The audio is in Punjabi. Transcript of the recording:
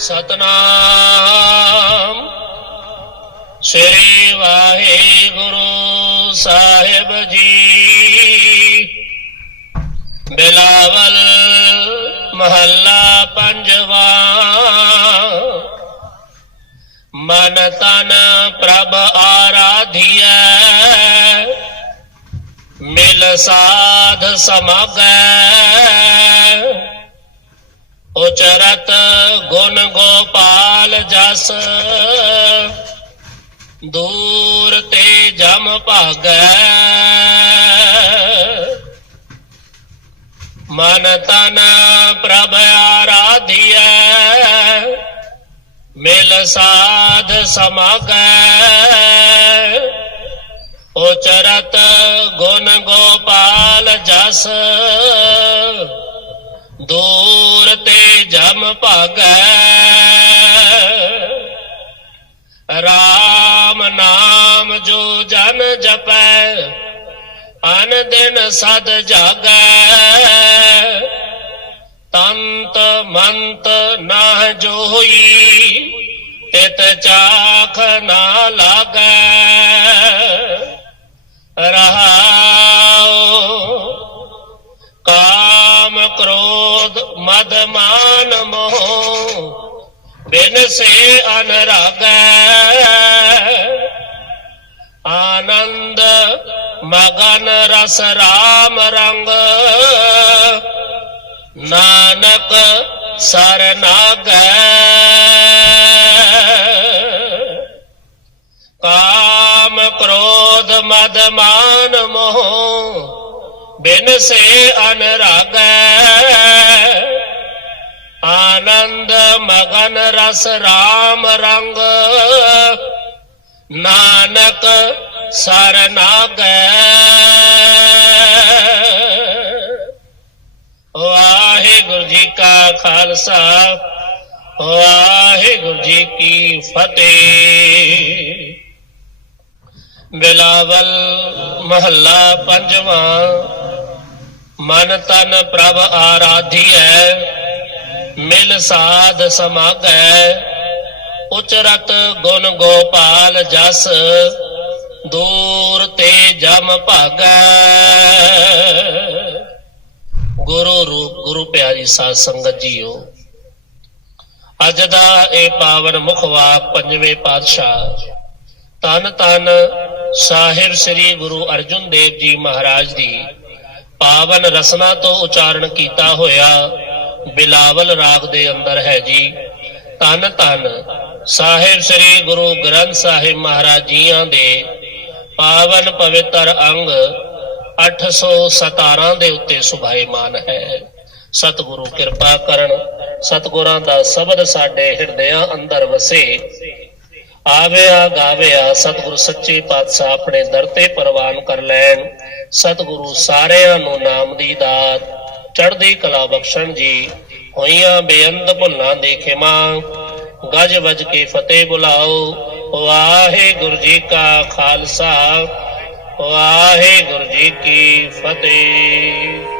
ਸਤਨਾਮ। ਸ੍ਰੀ ਵਾਹਿਗੁਰੂ ਸਾਹਿਬ ਜੀ। ਬਿਲਾਵਲ ਮਹੱਲਾ ਪੰਜਵਾ। ਮਨ ਤਨ ਪ੍ਰਭ ਆਰਾਧਿਐ। ਮਿਲ ਸਾਧ ਸਮਾਗੈ। ਉਚਰਤ ਗੁਣ ਗੋਪਾਲ ਜਸ ਦੂਰ ਤੇ ਜਮ ਭਾਗੈ ਮਨ ਤਨ ਪ੍ਰਭ ਆਰਾਧਿਐ ਮਿਲ ਸਾਧ ਸਮਾਗੈ ਉਚਰਤ ਗੁਣ ਗੋਪਾਲ ਜਸ ਦੂਰ ਤੇ ਭਾਗੈ। ਰਾਮ ਨਾਮ ਜੋ ਜਨ ਜਪੈ, ਅਨ ਦਿਨ ਸਦ ਜਾਗੈ। ਤੰਤ ਮੰਤ ਨਾ ਜੋਈ, ਤਿਤ ਚਾਖ ਨਾ ਲਾਗੈ। ਮਦ ਮਾਨ ਮੋਹ, ਬਿਨ ਸੇ ਅਨਰਾਗੈ ਆਨੰਦ, ਮਗਨ ਰਸ ਰਾਮ ਰੰਗ। ਨਾਨਕ ਸਰਨਾਗੈ ਕਾਮ ਕ੍ਰੋਧ ਮਦ ਮਾਨ ਮੋਹ, ਬਿਨ ਸੇ ਅਨਰਾਗੈ ਆਨੰਦ ਮਗਨ ਰਸ ਰਾਮ ਰੰਗ ਨਾਨਕ ਸਰਨਾਗੈ ਵਾਹਿਗੁਰੂ ਜੀ ਕਾ ਖਾਲਸਾ ਵਾਹਿਗੁਰੂ ਜੀ ਕੀ ਫਤਿਹ ਬਿਲਾਵਲ ਮਹੱਲਾ ਪੰਜਵਾਂ ਮਨ ਤਨ ਪ੍ਰਭ ਆਰਾਧਿਐ ਮਿਲ ਸਾਧ ਸਮਾਗੈ, ਉਚਰਤ ਗੁਣ ਗੋਪਾਲ ਜਸ, ਦੂਰ ਤੇ ਜਮ ਭਾਗੈ। ਗੁਰੂ ਰੂਪ, ਗੁਰੂ ਪਿਆਰੀ ਸਾਧ ਸੰਗਤ ਜੀਓ, ਅੱਜ ਦਾ ਇਹ ਪਾਵਨ ਮੁਖ ਵਾਕ ਪੰਜਵੇਂ ਪਾਤਸ਼ਾਹ, ਤਨ ਤਨ ਸਾਹਿਬ ਸ੍ਰੀ ਗੁਰੂ ਅਰਜਨ ਦੇਵ ਜੀ ਮਹਾਰਾਜ ਦੀ ਪਾਵਨ ਰਸਨਾ ਤੋਂ ਉਚਾਰਨ ਕੀਤਾ ਹੋਇਆ ਬਿਲਾਵਲ ਰਾਗ ਦੇ ਅੰਦਰ ਹੈ ਜੀ। ਤਨ ਤਨ ਸਾਹਿਬ ਸ੍ਰੀ ਗੁਰੂ ਗ੍ਰੰਥ ਸਾਹਿਬ ਮਹਾਰਾਜ ਜੀਆਂ ਦੇ ਪਾਵਨ ਪਵਿੱਤਰ ਅੰਗ 817 ਦੇ ਉੱਤੇ ਸੁਭਾਈਮਾਨ ਹੈ। ਸਤਿਗੁਰੂ ਕਿਰਪਾ ਕਰਨ, ਸਤਿਗੁਰਾਂ ਦਾ ਸ਼ਬਦ ਸਾਡੇ ਹਿਰਦਿਆਂ ਅੰਦਰ ਵਸੇ। ਆਵਿਆ ਗਾਵਿਆ ਸਤਿਗੁਰੂ ਸੱਚੇ ਪਾਤਸ਼ਾਹ ਆਪਣੇ ਦਰ ਤੇ ਪ੍ਰਵਾਨ ਕਰ ਲੈਣ। ਸਤਿਗੁਰੂ ਸਾਰਿਆਂ ਨੂੰ ਨਾਮ ਦੀ ਦਾਤ ਚੜ੍ਹਦੀ ਕਲਾ ਬਖਸ਼ਣ ਜੀ, ਹੋਈਆਂ ਬੇਅੰਤ ਭੁੱਲਾਂ ਦੇ ਖਿਮਾ। ਗਜ ਵੱਜ ਕੇ ਫਤਿਹ ਬੁਲਾਓ ਵਾਹਿਗੁਰੂ ਜੀ ਕਾ ਖਾਲਸਾ ਵਾਹਿਗੁਰੂ ਜੀ ਕੀ ਫਤਿਹ।